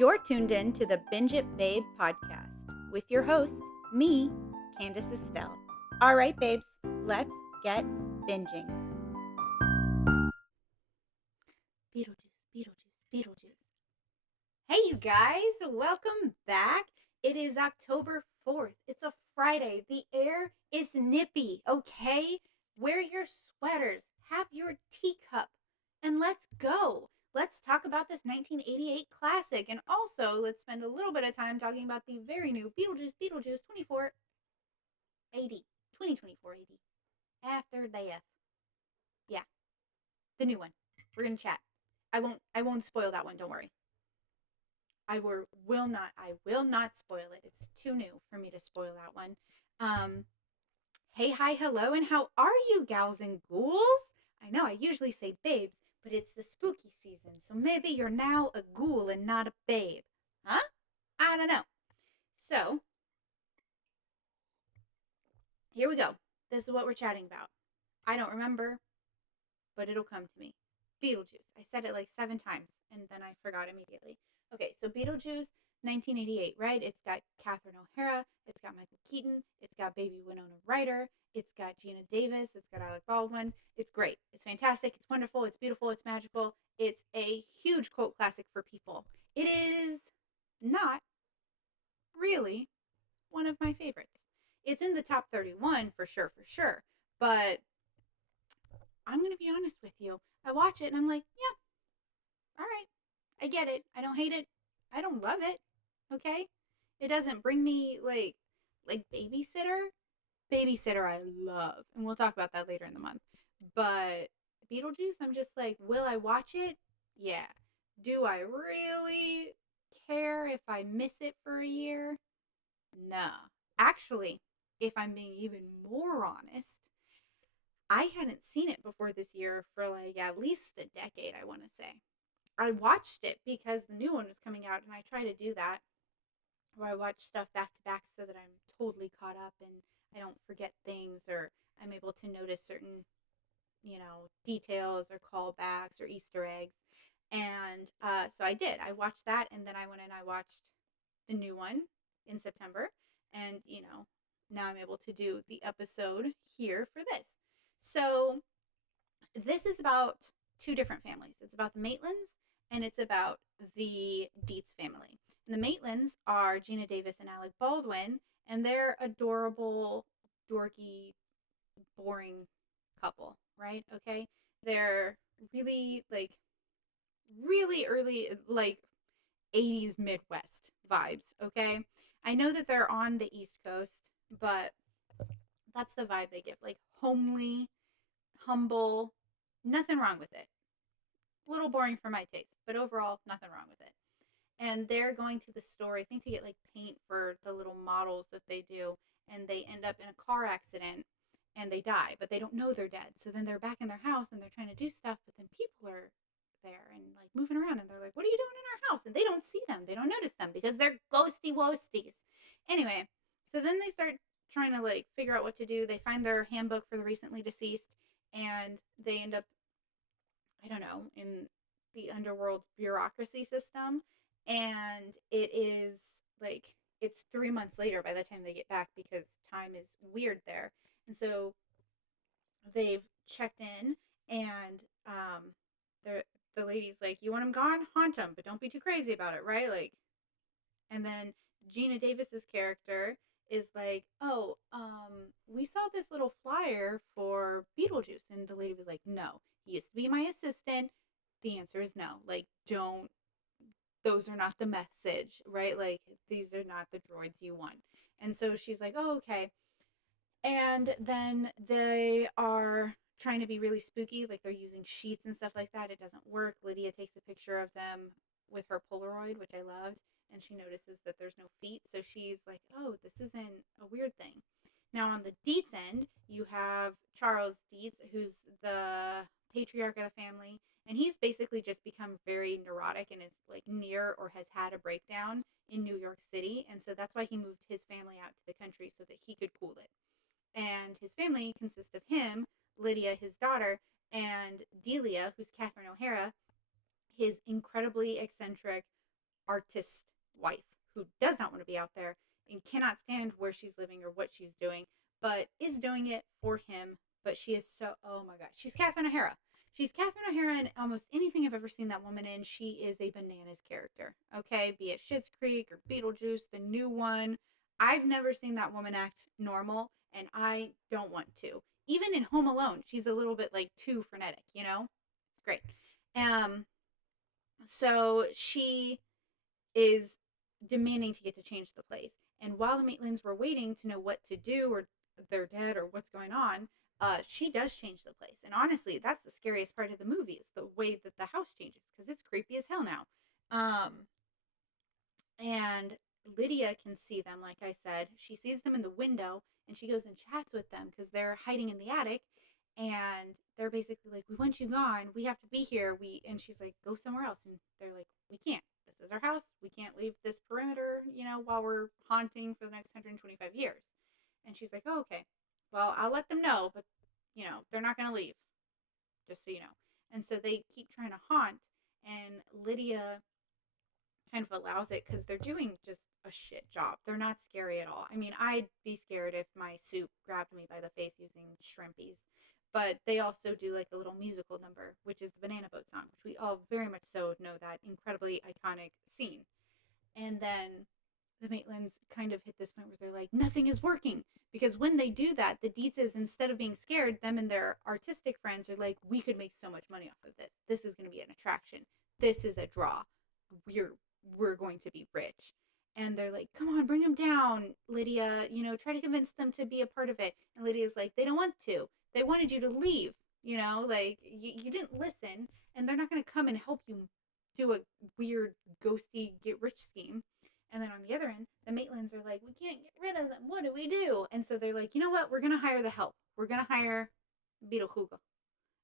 You're tuned in to the Binge It Babe podcast with your host, me, Candace Estelle. All right, babes, let's get binging. Beetlejuice, Beetlejuice, Beetlejuice. Hey, you guys, welcome back. It is October 4th. It's a Friday. The air is nippy, okay? Wear your sweaters, have your teacup, and let's go. Let's talk about this 1988 classic, and also let's spend a little bit of time talking about the very new Beetlejuice 2024-80. After Death. Yeah, the new one. We're gonna chat. I won't spoil that one, don't worry. I will not spoil it. It's too new for me to spoil that one. Um, hey, hi, hello, and how are you, gals and ghouls? I know I usually say babes, but it's the spooky season, so maybe you're now a ghoul and not a babe. Huh? I don't know. So, here we go. This is what we're chatting about. I don't remember, but it'll come to me. Beetlejuice. I said it like 7 times, and then I forgot immediately. Okay, so Beetlejuice, 1988, right? It's got Catherine O'Hara, it's got Michael Keaton, it's got baby Winona Ryder, it's got Gina Davis, it's got Alec Baldwin. It's great. It's fantastic. It's wonderful. It's beautiful. It's magical. It's a huge cult classic for people. It is not really one of my favorites. It's in the top 31 for sure. But I'm going to be honest with you. I watch it and I'm like, yeah, all right. I get it. I don't hate it. I don't love it. Okay? It doesn't bring me like babysitter. Babysitter I love. And we'll talk about that later in the month. But Beetlejuice, I'm just like, will I watch it? Yeah. Do I really care if I miss it for a year? Nah. Actually, if I'm being even more honest, I hadn't seen it before this year for like at least a decade, I want to say. I watched it because the new one was coming out, and I try to do that where I watch stuff back to back so that I'm totally caught up and I don't forget things, or I'm able to notice certain, details or callbacks or Easter eggs. And so I did. I watched that, and then I went and I watched the new one in September. And, now I'm able to do the episode here for this. So this is about 2 different families. It's about the Maitlands and it's about the Deetz family. And the Maitlands are Gina Davis and Alec Baldwin, and they're adorable, dorky, boring couple, right? Okay. They're really really early, 80s Midwest vibes, okay? I know that they're on the East Coast, but that's the vibe they give. Like homely, humble, nothing wrong with it. A little boring for my taste, but overall, nothing wrong with it. And they're going to the store, I think, to get like paint for the little models that they do, and they end up in a car accident and they die, but they don't know they're dead. So then they're back in their house and they're trying to do stuff, but then people are there and like moving around, and they're like, "What are you doing in our house?" And they don't see them, they don't notice them because they're ghosty wosties. Anyway, so then they start trying to like figure out what to do. They find their handbook for the recently deceased, and they end up, I don't know, in the underworld bureaucracy system. And it is like, it's 3 months later by the time they get back because time is weird there. And so they've checked in, and the lady's like, "You want him gone? Haunt him, but don't be too crazy about it, right?" Like, and then Gina Davis's character is like, "Oh, we saw this little flyer for Beetlejuice," and the lady was like, "No, he used to be my assistant. The answer is no. Like, don't. Those are not the message, right? Like, these are not the droids you want." And so she's like, "Oh, okay." And then they are trying to be really spooky, like they're using sheets and stuff like that. It doesn't work. Lydia takes a picture of them with her Polaroid, which I loved, and she notices that there's no feet. So she's like, "Oh, this isn't a weird thing." Now, on the Deetz end, you have Charles Deetz, who's the patriarch of the family, and he's basically just become very neurotic and is like near or has had a breakdown in New York City. And so that's why he moved his family out to the country so that he could cool it. And his family consists of him, Lydia, his daughter, and Delia, who's Catherine O'Hara, his incredibly eccentric, artist wife who does not want to be out there and cannot stand where she's living or what she's doing, but is doing it for him. But she is so, oh my God, she's Catherine O'Hara. She's Catherine O'Hara in almost anything I've ever seen that woman in. She is a bananas character, okay? Be it Schitt's Creek or Beetlejuice, the new one. I've never seen that woman act normal, and I don't want to. Even in Home Alone, she's a little bit like too frenetic, you know? It's great. Um, so she is demanding to get to change the place. And while the Maitlands were waiting to know what to do or they're dead or what's going on, she does change the place. And honestly, that's the scariest part of the movie is the way that the house changes because it's creepy as hell now. And Lydia can see them, like I said. She sees them in the window and she goes and chats with them because they're hiding in the attic. And they're basically like, "We want you gone. We have to be here." And she's like, "Go somewhere else." And they're like, "We can't. This is our house. We can't leave this perimeter, while we're haunting for the next 125 years." And she's like, "Oh, okay. Well, I'll let them know, but they're not gonna leave, just so you know." And so they keep trying to haunt, and Lydia kind of allows it because they're doing just a shit job. They're not scary at all. I mean, I'd be scared if my soup grabbed me by the face using shrimpies. But they also do like a little musical number, which is the Banana Boat song, which we all very much so know that incredibly iconic scene. And then the Maitlands kind of hit this point where they're like, nothing is working. Because when they do that, the Deetzes, instead of being scared, them and their artistic friends are like, we could make so much money off of this. This is going to be an attraction. This is a draw. We're going to be rich. And they're like, come on, bring them down, Lydia. Try to convince them to be a part of it. And Lydia's like, they don't want to. They wanted you to leave. Like you didn't listen, and they're not going to come and help you do a weird ghosty get rich scheme. And then on the other end, the Maitlands are like, we can't get rid of them. What do we do? And so they're like, you know what? We're going to hire the help. We're going to hire Beetlejuice.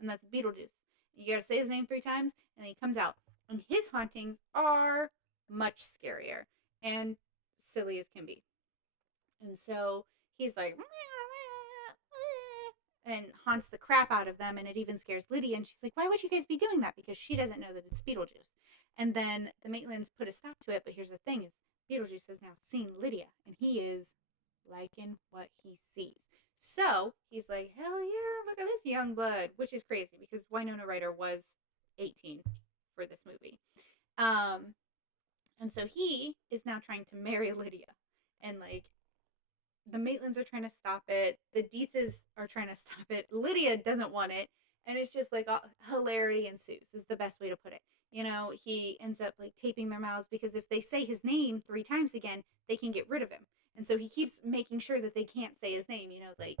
And that's Beetlejuice. You got to say his name 3 times, and then he comes out. And his hauntings are much scarier and silly as can be. And so he's like, and haunts the crap out of them, and it even scares Lydia, and she's like, why would you guys be doing that? Because she doesn't know that it's Beetlejuice. And then the Maitlands put a stop to it, but here's the thing is Beetlejuice has now seen Lydia, and he is liking what he sees. So he's like, hell yeah, look at this young blood, which is crazy because Winona Ryder was 18 for this movie. And so he is now trying to marry Lydia, and like the Maitlands are trying to stop it. The Deetzes are trying to stop it. Lydia doesn't want it. And it's just like hilarity ensues is the best way to put it. He ends up like taping their mouths because if they say his name 3 times again, they can get rid of him. And so he keeps making sure that they can't say his name, like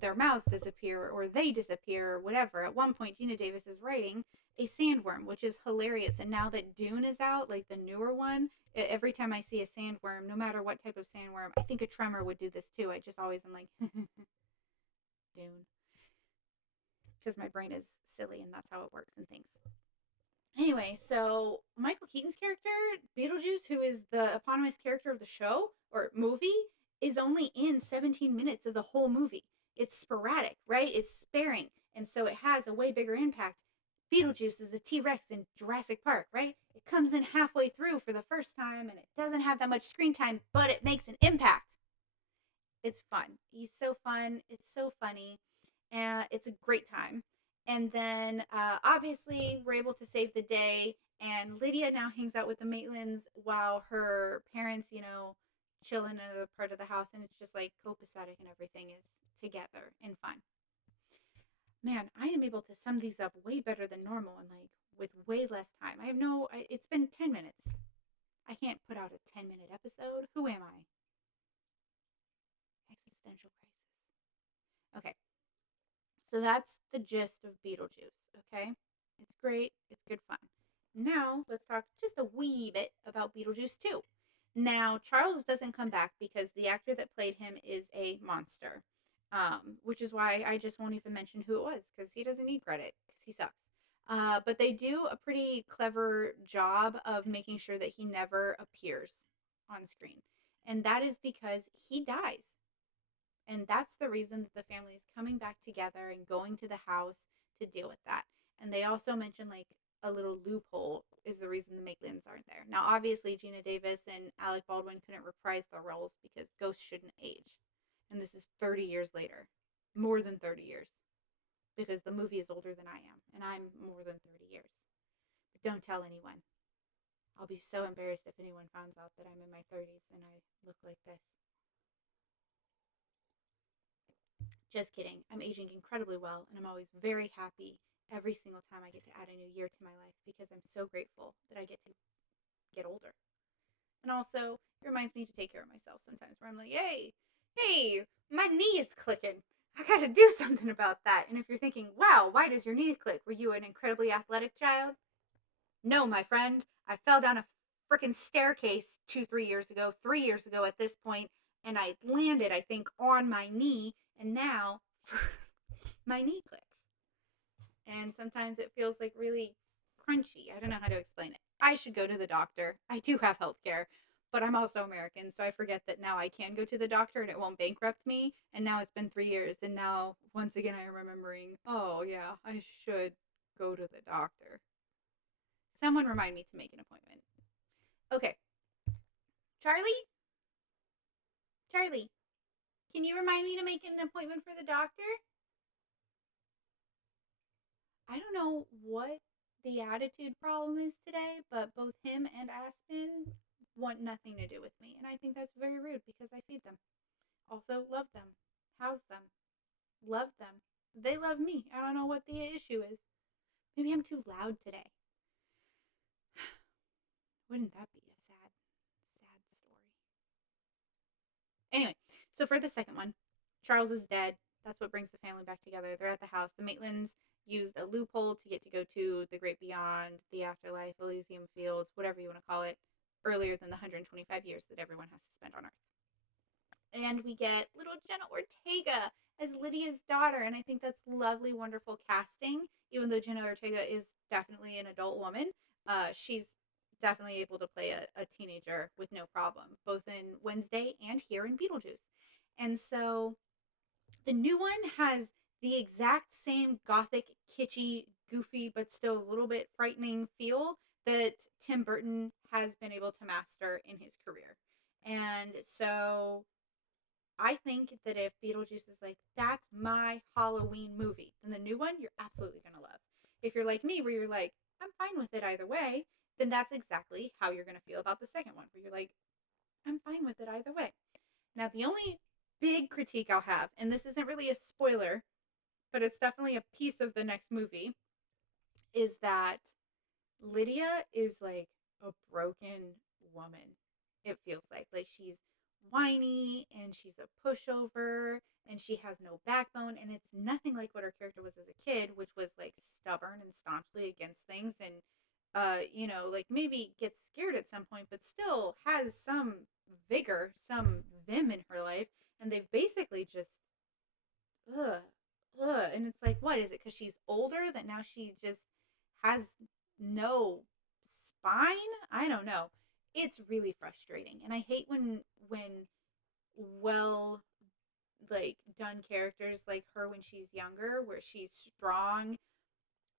their mouths disappear or they disappear or whatever. At one point, Gina Davis is writing a sandworm, which is hilarious. And now that Dune is out, like the newer one, every time I see a sandworm, no matter what type of sandworm, I think a tremor would do this too. I just always am like, Dune. Because my brain is silly and that's how it works and things. Anyway, so Michael Keaton's character, Beetlejuice, who is the eponymous character of the show or movie, is only in 17 minutes of the whole movie. It's sporadic, right? It's sparing. And so it has a way bigger impact. Beetlejuice is a T-Rex in Jurassic Park, right? It comes in halfway through for the first time and it doesn't have that much screen time, but it makes an impact. It's fun. He's so fun. It's so funny. It's a great time. And then obviously we're able to save the day. And Lydia now hangs out with the Maitlands while her parents, chill in another part of the house. And it's just like copacetic and everything is together and fun. Man, I am able to sum these up way better than normal and like with way less time. It's been 10 minutes. I can't put out a 10-minute episode. Who am I? Existential crisis. Okay. So that's the gist of Beetlejuice, okay? It's great. It's good fun. Now, let's talk just a wee bit about Beetlejuice 2. Now, Charles doesn't come back because the actor that played him is a monster. Which is why I just won't even mention who it was because he doesn't need credit because he sucks. But they do a pretty clever job of making sure that he never appears on screen. And that is because he dies. And that's the reason that the family is coming back together and going to the house to deal with that. And they also mention like a little loophole is the reason the Maitlands aren't there. Now, obviously, Gina Davis and Alec Baldwin couldn't reprise their roles because ghosts shouldn't age. And this is 30 years later. More than 30 years. Because the movie is older than I am. And I'm more than 30 years. But don't tell anyone. I'll be so embarrassed if anyone finds out that I'm in my 30s and I look like this. Just kidding. I'm aging incredibly well, and I'm always very happy every single time I get to add a new year to my life because I'm so grateful that I get to get older. And also, it reminds me to take care of myself sometimes where I'm like, hey, my knee is clicking. I gotta do something about that. And if you're thinking, wow, why does your knee click? Were you an incredibly athletic child? No, my friend. I fell down a freaking staircase 3 years ago at this point, and I landed, I think, on my knee, and now my knee clicks. And sometimes it feels like really crunchy. I don't know how to explain it. I should go to the doctor. I do have health care, but I'm also American, so I forget that now I can go to the doctor and it won't bankrupt me. And now it's been 3 years, and now once again I'm remembering, oh yeah, I should go to the doctor. Someone remind me to make an appointment. Okay. Charlie, can you remind me to make an appointment for the doctor? I don't know what the attitude problem is today, but both him and Aspen want nothing to do with me. And I think that's very rude because I feed them. Also, love them, house them, love them. They love me. I don't know what the issue is. Maybe I'm too loud today. Wouldn't that be a sad, sad story? Anyway, so for the second one, Charles is dead. That's what brings the family back together. They're at the house. The Maitlands used a loophole to get to go to the great beyond, the afterlife, Elysium Fields, whatever you want to call it, earlier than the 125 years that everyone has to spend on Earth. And we get little Jenna Ortega as Lydia's daughter, and I think that's lovely, wonderful casting. Even though Jenna Ortega is definitely an adult woman, she's definitely able to play a teenager with no problem, both in Wednesday and here in Beetlejuice. And so the new one has the exact same gothic, kitschy, goofy, but still a little bit frightening feel that Tim Burton has been able to master in his career. And so I think that if Beetlejuice is like, that's my Halloween movie, then the new one you're absolutely going to love. If you're like me, where you're like, I'm fine with it either way, then that's exactly how you're going to feel about the second one, where you're like, I'm fine with it either way. Now, the only big critique I'll have, and this isn't really a spoiler, but it's definitely a piece of the next movie, is that Lydia is like a broken woman. It feels like she's whiny and she's a pushover and she has no backbone, and it's nothing like what her character was as a kid, which was like stubborn and staunchly against things, and like maybe gets scared at some point, but still has some vigor, some vim in her life. And they've basically just ugh, and it's like, what is it? Because she's older that now she just has no spine. I don't know. It's really frustrating, and I hate when well like done characters like her when she's younger, where she's strong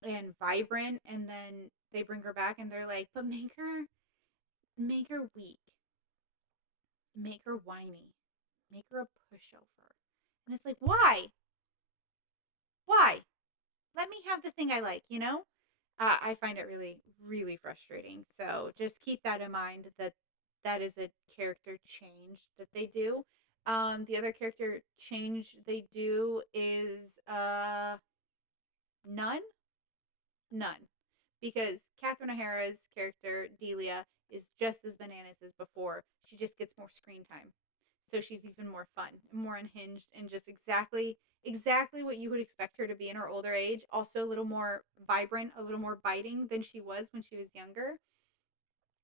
and vibrant, and then they bring her back and they're like, but make her weak, make her whiny, make her a pushover. And it's like, why let me have the thing I like. I find it really, really frustrating. So just keep that in mind, that is a character change that they do. The other character change they do is none. None. Because Catherine O'Hara's character, Delia, is just as bananas as before. She just gets more screen time. So she's even more fun, more unhinged, and just exactly what you would expect her to be in her older age. Also a little more vibrant, a little more biting than she was when she was younger.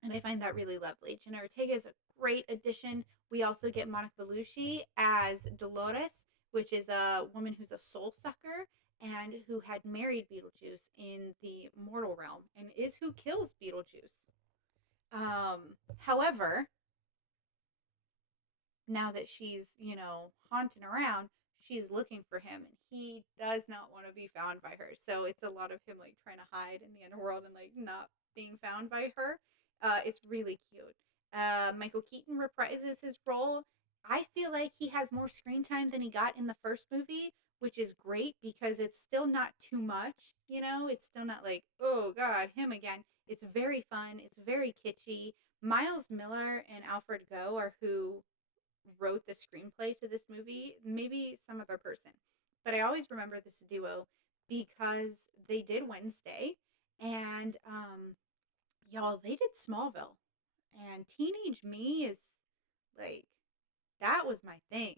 And I find that really lovely. Jenna Ortega is a great addition. We also get Monica Bellucci as Dolores, which is a woman who's a soul sucker and who had married Beetlejuice in the mortal realm and is who kills Beetlejuice. However, now that she's, haunting around, she's looking for him, and he does not want to be found by her. So it's a lot of him like trying to hide in the underworld and like not being found by her. It's really cute. Michael Keaton reprises his role. I feel like he has more screen time than he got in the first movie, which is great because it's still not too much, you know? It's still not like, oh God, him again. It's very fun, it's very kitschy. Miles Miller and Alfred Goh are who wrote the screenplay to this movie, maybe some other person. But I always remember this duo because they did Wednesday, and y'all, they did Smallville. And Teenage Me is like, that was my thing.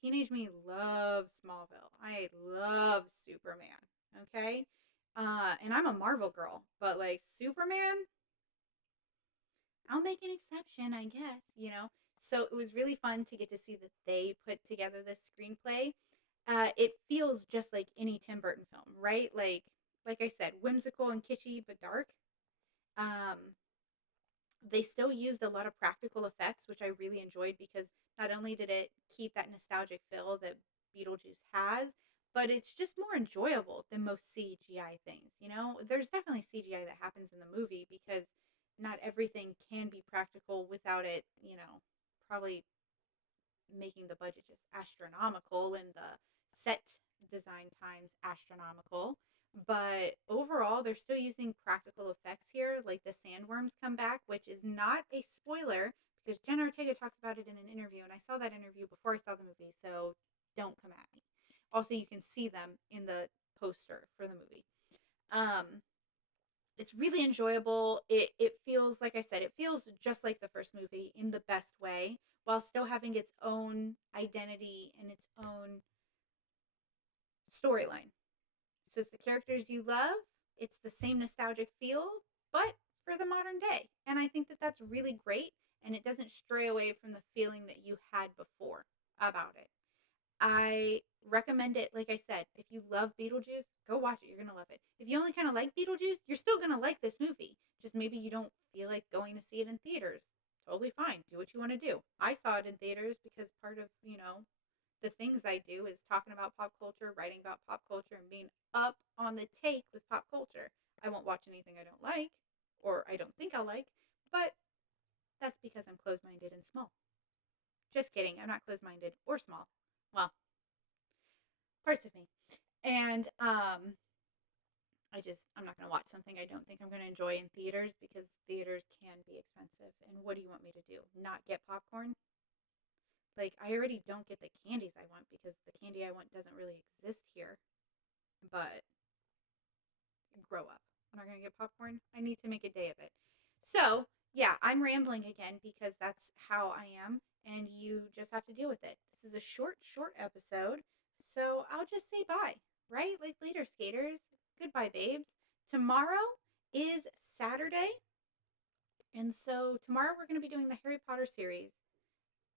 Teenage Me loves Smallville. I love Superman. Okay? And I'm a Marvel girl, but like Superman, I'll make an exception, I guess, you know? So it was really fun to get to see that they put together this screenplay. It feels just like any Tim Burton film, right? Like I said, whimsical and kitschy, but dark. Um, they still used a lot of practical effects, which I really enjoyed because not only did it keep that nostalgic feel that Beetlejuice has, but it's just more enjoyable than most CGI things. You know, there's definitely CGI that happens in the movie because not everything can be practical without it, you know, probably making the budget just astronomical and the set design times astronomical. But overall, they're still using practical effects here, like the sandworms come back, which is not a spoiler because Jenna Ortega talks about it in an interview, and I saw that interview before I saw the movie, so don't come at me. Also, you can see them in the poster for the movie. Um, it's really enjoyable. It feels like I said, it feels just like the first movie in the best way, while still having its own identity and its own storyline. So it's the characters you love. It's the same nostalgic feel, but for the modern day. And I think that that's really great, and it doesn't stray away from the feeling that you had before about it. I recommend it. Like I said, if you love Beetlejuice, go watch it. You're going to love it. If you only kind of like Beetlejuice, you're still going to like this movie. Just maybe you don't feel like going to see it in theaters. Totally fine. Do what you want to do. I saw it in theaters because part of, you know, the things I do is talking about pop culture, writing about pop culture, and being up on the take with pop culture. I won't watch anything I don't like or I don't think I'll like, but that's because I'm closed minded and small. Just kidding. I'm not closed minded or small. Well, parts of me. And I'm not going to watch something I don't think I'm going to enjoy in theaters because theaters can be expensive. And what do you want me to do? Not get popcorn? Like, I already don't get the candies I want because the candy I want doesn't really exist here. But grow up. I'm not going to get popcorn. I need to make a day of it. So, yeah, I'm rambling again because that's how I am. And you just have to deal with it. This is a short episode. So I'll just say bye, right? Like later, skaters. Goodbye, babes. Tomorrow is Saturday. And so tomorrow we're going to be doing the Harry Potter series.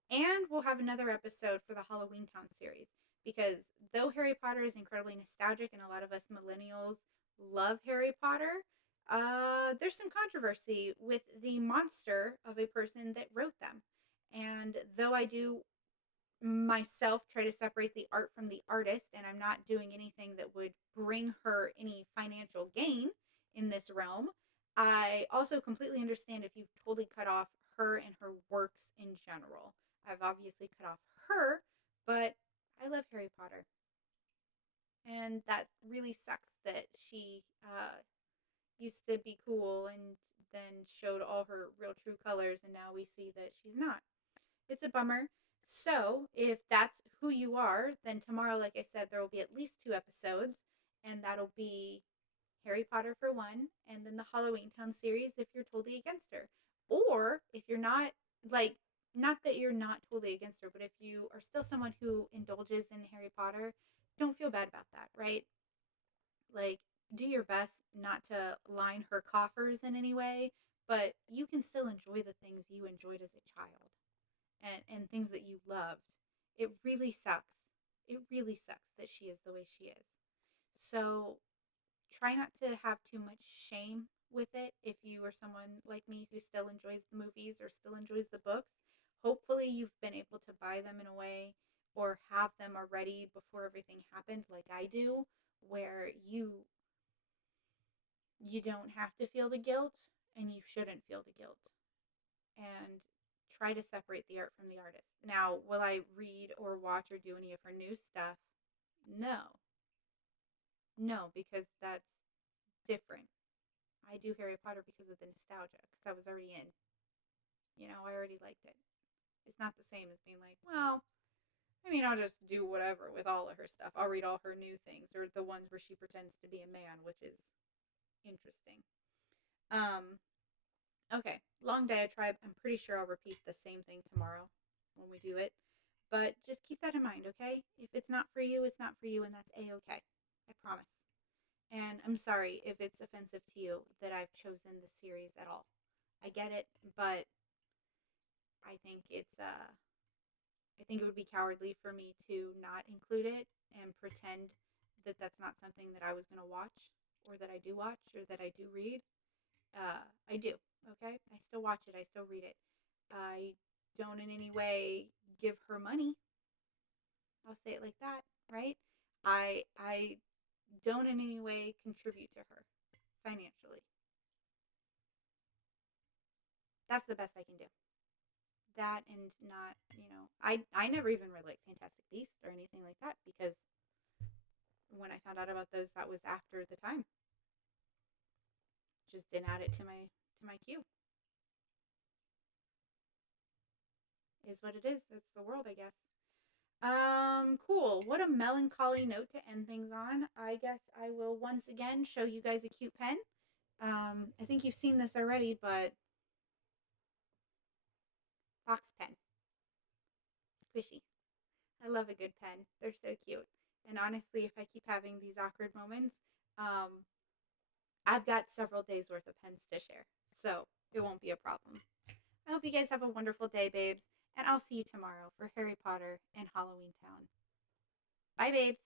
And we'll have another episode for the Halloween Town series. Because though Harry Potter is incredibly nostalgic and a lot of us millennials love Harry Potter, there's some controversy with the monster of a person that wrote them. And though I do myself try to separate the art from the artist, and I'm not doing anything that would bring her any financial gain in this realm, I also completely understand if you've totally cut off her and her works in general. I've obviously cut off her, but I love Harry Potter. And that really sucks that she used to be cool and then showed all her real true colors, and now we see that she's not. It's a bummer. So, if that's who you are, then tomorrow, like I said, there will be at least two episodes, and that'll be Harry Potter for one, and then the Halloween Town series if you're totally against her. Or if you're not, like, not that you're not totally against her, but if you are still someone who indulges in Harry Potter, don't feel bad about that, right? Like, do your best not to line her coffers in any way, but you can still enjoy the things you enjoyed as a child and things that you loved. It really sucks. It really sucks that she is the way she is. So try not to have too much shame with it if you are someone like me who still enjoys the movies or still enjoys the books. Hopefully, you've been able to buy them in a way or have them already before everything happened like I do, where you don't have to feel the guilt and you shouldn't feel the guilt. And try to separate the art from the artist. Now, will I read or watch or do any of her new stuff? No. No, because that's different. I do Harry Potter because of the nostalgia, because I was already in. I already liked it. It's not the same as being like, well, I mean, I'll just do whatever with all of her stuff. I'll read all her new things or the ones where she pretends to be a man, which is interesting. Um, okay, long day at Tribe. I'm pretty sure I'll repeat the same thing tomorrow when we do it. But just keep that in mind, okay? If it's not for you, it's not for you, and that's a-okay. I promise. And I'm sorry if it's offensive to you that I've chosen this series at all. I get it, but I think I think it would be cowardly for me to not include it and pretend that that's not something that I was going to watch or that I do watch or that I do read. I do, okay? I still watch it. I still read it. I don't in any way give her money. I'll say it like that, right? I don't in any way contribute to her financially. That's the best I can do. That and not, I never even read like Fantastic Beasts or anything like that because when I found out about those, that was after the time. Just didn't add it to my queue. Is what it is. It's the world, I guess. Cool. What a melancholy note to end things on. I guess I will once again show you guys a cute pen. I think you've seen this already, but fox pen. Squishy. I love a good pen. They're so cute. And honestly, if I keep having these awkward moments, um, I've got several days worth of pens to share. So it won't be a problem. I hope you guys have a wonderful day, babes. And I'll see you tomorrow for Harry Potter and Halloween Town. Bye, babes.